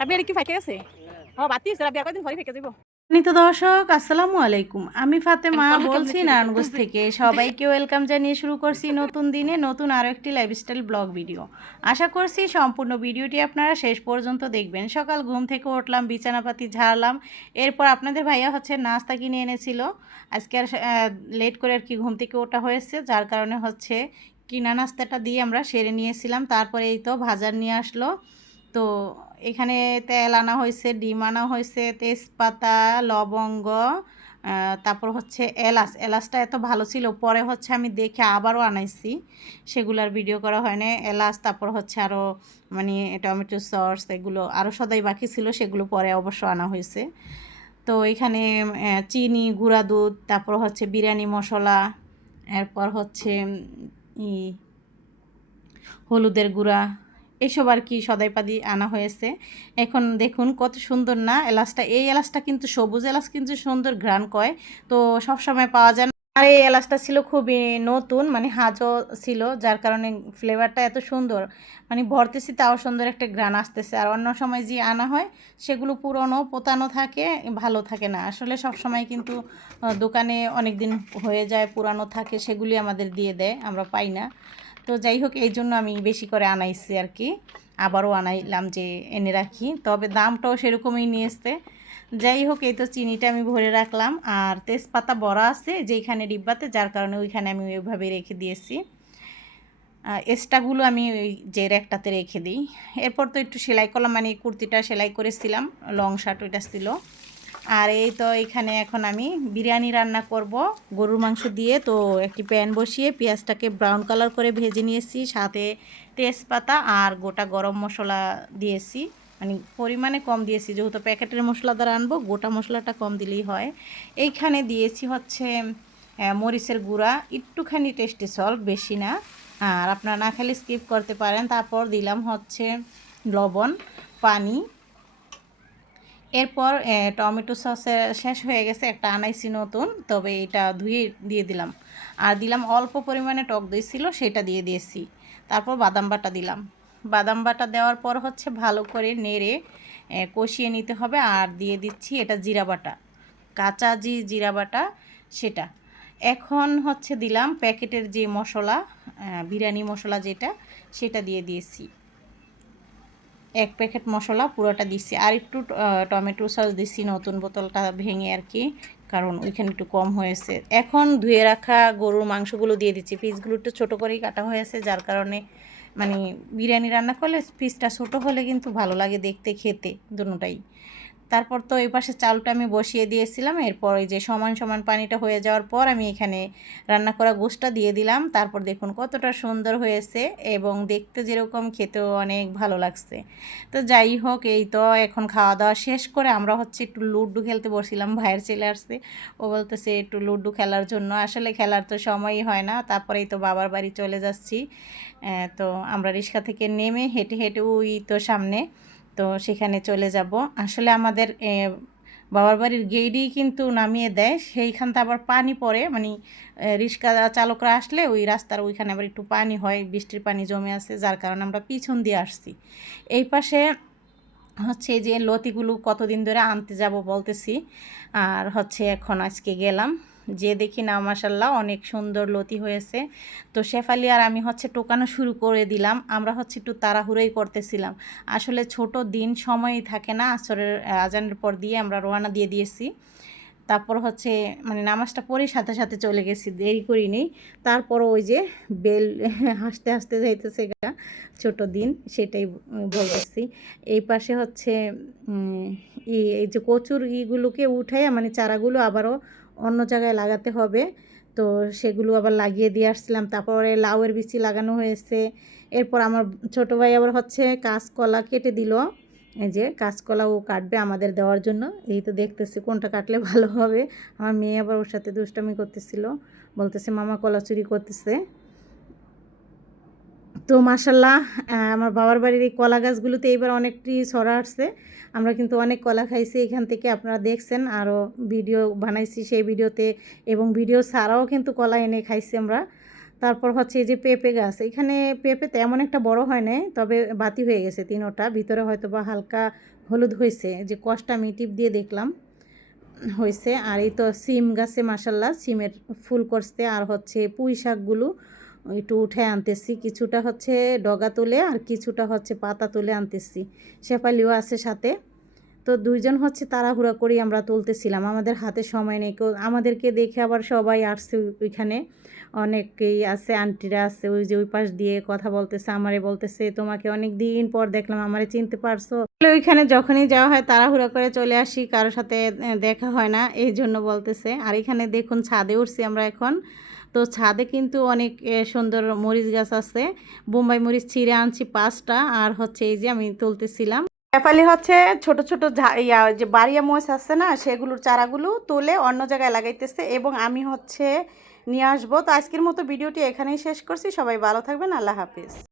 রাবিয়া কি ফাইকে আছে? ও বাতি আছে রাবিয়া কয়দিন পরে ফেকে যাবো। তো দর্শক আসসালামু আলাইকুম, আমি ফাতেমা কলটা কেমনে বলছি শুরু নারায়ণগঞ্জ করতেছি? থেকে। সবাইকে ওয়েলকাম জানিয়ে শুরু করছি নতুন দিনে নতুন আরও একটি লাইফস্টাইল ব্লগ ভিডিও। আশা করছি সম্পূর্ণ ভিডিওটি আপনারা শেষ পর্যন্ত দেখবেন। সকাল ঘুম থেকে উঠলাম, বিছানাপাতি ঝাড়লাম, এরপর আপনাদের ভাইয়া হচ্ছে নাস্তা কিনে এনেছিল। আজকে আর লেট করে আর কি ঘুম থেকে ওঠা হয়েছে, যার কারণে হচ্ছে কিনা নাস্তাটা দিয়ে আমরা সেরে নিয়েছিলাম। তারপরে এই তো ভাজার নিয়ে আসলো। তো এখানে তেল আনা হয়েছে, ডিম আনা হয়েছে, তেজপাতা, লবঙ্গ, তারপর হচ্ছে এলাচটা এত ভালো ছিল, পরে হচ্ছে আমি দেখে আবারও আনাইছি, সেগুলোর ভিডিও করা হয় না। এলাচ, তারপর হচ্ছে আরও মানে টমেটো সস, এগুলো আরও সদাই বাকি ছিল, সেগুলো পরে অবশ্য আনা হয়েছে। তো এখানে চিনি, গুঁড়া দুধ, তারপর হচ্ছে বিরিয়ানি মশলা, এরপর হচ্ছে ই হলুদের গুঁড়া, এসব আর কি সদাইপাতি আনা হয়েছে। এখন দেখুন কত সুন্দর না এলাচটা। এই এলাচটা কিন্তু সবুজ এলাচ, কিন্তু সুন্দর ঘ্রাণ কয়, তো সব সময় পাওয়া যায় না। আর এই এলাচটা ছিল খুবই নতুন, মানে হাজও ছিল, যার কারণে ফ্লেভারটা এত সুন্দর, মানে ভরতেছি তাও সুন্দর একটা ঘ্রাণ আসতেছে। আর অন্য সময় যে আনা হয় সেগুলো পুরনো পোতানো থাকে, ভালো থাকে না আসলে। সব সময় কিন্তু দোকানে অনেক দিন হয়ে যায়, পুরানো থাকে, সেগুলি আমাদের দিয়ে দেয়, আমরা পাই না। তো যাই হোক, এই জন্য আমি বেশি করে আনাইছি আর কি, আবারও আনাইলাম যে এনে রাখি, তবে দামটাও সেরকমই নিয়ে এসছে। যাই হোক, এই তো চিনিটা আমি ভরে রাখলাম, আর তেজপাতা বড়া আছে যেইখানে ডিব্বাতে, যার কারণে ওইখানে আমি ওইভাবে রেখে দিয়েছি। এক্সট্রাগুলো আমি ওই যে র্যাকটাতে রেখে দিই। এরপর তো একটু সেলাই করলাম, মানে কুর্তিটা সেলাই করেছিলাম, লং শার্ট ওইটা ছিল। আর এই তো এখানে এখন আমি বিরিয়ানি রান্না করব গরুর মাংস দিয়ে। তো একটি প্যান বসিয়ে পেঁয়াজটাকে ব্রাউন কালার করে ভেজে নিয়েছি, সাথে তেজপাতা আর গোটা গরম মশলা দিয়েছি, মানে পরিমাণে কম দিয়েছি, যেহেতু প্যাকেটের মশলা দ্বারা আনবো, গোটা মশলাটা কম দিলেই হয়। এইখানে দিয়েছি হচ্ছে মরিচের গুঁড়া, একটুখানি টেস্টি সল্ট, বেশি না, আর আপনারা না খেলে স্কিপ করতে পারেন। তারপর দিলাম হচ্ছে লবণ, পানি। এরপর টমেটো সসের শেষ হয়ে গেছে, একটা আনাইছি নতুন, তবে এটা ধুয়ে দিয়ে দিলাম। আর দিলাম অল্প পরিমাণে টক দই ছিল, সেটা দিয়ে দিয়েছি। তারপর বাদাম বাটা দিলাম। বাদাম বাটা দেওয়ার পর হচ্ছে ভালো করে নেড়ে কষিয়ে নিতে হবে। আর দিয়ে দিচ্ছি এটা জিরা বাটা, কাঁচা জিরা বাটা, সেটা। এখন হচ্ছে দিলাম প্যাকেটের যে মশলা, বিরিয়ানি মশলা যেটা, সেটা দিয়ে দিয়েছি। এক প্যাকেট মশলা পুরোটা দিচ্ছি, আর একটু টমেটো সস দিচ্ছি নতুন বোতলটা ভেঙে আর কি, কারণ ওইখানে একটু কম হয়েছে। এখন ধুয়ে রাখা গরুর মাংসগুলো দিয়ে দিচ্ছি। পিসগুলো একটু ছোটো করেই কাটা হয়েছে, যার কারণে মানে বিরিয়ানি রান্না করলে পিসটা ছোটো হলে কিন্তু ভালো লাগে দেখতে, খেতে দুটোটাই। তারপর তো এই পাশে চালটা আমি বসিয়ে দিয়েছিলাম। এরপর এই যে সমান সমান পানিটা হয়ে যাওয়ার পর আমি এখানে রান্না করা গোশটা দিয়ে দিলাম। তারপর দেখুন কতটা সুন্দর হয়েছে, এবং দেখতে যেরকম খেতেও অনেক ভালো লাগছে। তো যাই হোক, এই তো এখন খাওয়া দাওয়া শেষ করে আমরা হচ্ছে একটু লুডো খেলতে বসছিলাম। ভাইয়ের ছেলে আসছে, ও বলতেছে একটু লুডো খেলার জন্য, আসলে খেলার তো সময়ই হয় না। তারপরেই তো বাবার বাড়ি চলে যাচ্ছি। তো আমরা রিক্সা থেকে নেমে হেঁটে হেঁটে ওই তো সামনে, তো সেখানে চলে যাব। আসলে আমাদের বাবার বাড়ির গেটেই কিন্তু নামিয়ে দেয়, সেইখানটা আবার পানি পড়ে, মানে রিক্সা চালকরা আসলে ওই রাস্তার ওইখানে আবার একটু পানি হয়, বৃষ্টির পানি জমে আছে, যার কারণে আমরা পিছন দিয়ে আসছি। এই পাশে হচ্ছে যে লতিগুলো কতদিন ধরে আনতে যাব বলতেছি, আর হচ্ছে এখন আজকে গেলাম, যে দেখি না মাশাল্লাহ অনেক সুন্দর লতি হয়েছে। তো শেফালি আর আমি হচ্ছে টোকানো শুরু করে দিলাম। আমরা হচ্ছে একটু তাড়াহুড়োই করতেছিলাম, আসলে ছোট দিন সময়ই থাকে না। আসরের আজানের পর দিয়ে আমরা রওনা দিয়ে দিয়েছি। তারপর হচ্ছে মানে নামাজটা পড়ে সাথে সাথে চলে গেছি, দেরি করিনি। তারপরও ওই যে বেল হাসতে হাসতে যাইতেছে গা, ছোট দিন, সেটাই বলতেছি। এই পাশে হচ্ছে এই যে কচুর ইগুলোকে উঠাই, মানে চারাগুলো আবারও অন্য জায়গায় লাগাতে হবে, তো সেগুলো আবার লাগিয়ে দিয়ে আসছিলাম। তারপরে লাউয়ের বিচি লাগানো হয়েছে। এরপর আমার ছোটো ভাই আবার হচ্ছে কাঁচকলা কেটে দিল, এই যে কাঁচকলাও কাটবে আমাদের দেওয়ার জন্য। এই তো দেখতেছি কোনটা কাটলে ভালো হবে। আমার মেয়ে আবার ওর সাথে দুষ্টামি করতেছিল, বলতেছে মামা কলা চুরি করতেছে। তো মাশাল্লাহ, আমার বাবার বাড়ির এই কলা গাছগুলোতে এইবার অনেকটি ছড়া আসছে। আমরা কিন্তু অনেক কলা খাইছি এখান থেকে, আপনারা দেখছেন, আরও ভিডিও বানাইছি সেই ভিডিওতে, এবং ভিডিও ছাড়াও কিন্তু কলা এনে খাইছি আমরা। তারপর হচ্ছে এই যে পেঁপে গাছ, এখানে পেঁপে তেমন একটা বড় হয় নাই, তবে বাতি হয়ে গেছে তিনোটা, ভিতরে হয়তো বা হালকা হলুদ হয়েছে, যে কষটা আমি টিপ দিয়ে দেখলাম হয়েছে। আর এই তো সিম গাছে মাসাল্লাহ সিমের ফুল করছে। আর হচ্ছে পুঁই শাকগুলো একটু উঠে আনতেছি, কিছুটা হচ্ছে ডগা তুলে আর কিছুটা হচ্ছে পাতা তুলে আনতেছি। শেফালিও আছে সাথে। তো দুইজন হচ্ছে তাড়াহুড়া করেই আমরা তুলতেছিলাম, আমাদের হাতে সময় নেই। আমাদেরকে দেখে আবার সবাই আসছে ওইখানে, অনেকেই আছে, আন্টিরা আছে ওই যে ওই পাশ দিয়ে কথা বলতেছে, আমারে বলতেছে তোমাকে অনেক দিন পর দেখলাম, আমারে চিনতে পারছো। ওইখানে যখনই যাওয়া হয় তাড়াহুড়া করে চলে আসি, কারোর সাথে দেখা হয় না, এই জন্য বলতেছে। আর এখানে দেখুন ছাদে উঠছি আমরা এখন। তো ছাদে কিন্তু অনেক সুন্দর মরিচ গাছ আছে, বোম্বাই মরিচ ছিঁড়ে আনছি 5টা। আর হচ্ছে এই যে আমি তুলতেছিলাম, শেফালি হচ্ছে ছোট ছোট যে বাড়িয়া মরিচ আছে না, সেগুলোর চারাগুলো তুলে অন্য জায়গায় লাগাইতেছে এবং আমি হচ্ছে নিয়ে আসবো। তো আজকের মতো ভিডিওটি এখানেই শেষ করছি। সবাই ভালো থাকবেন, আল্লাহ হাফিজ।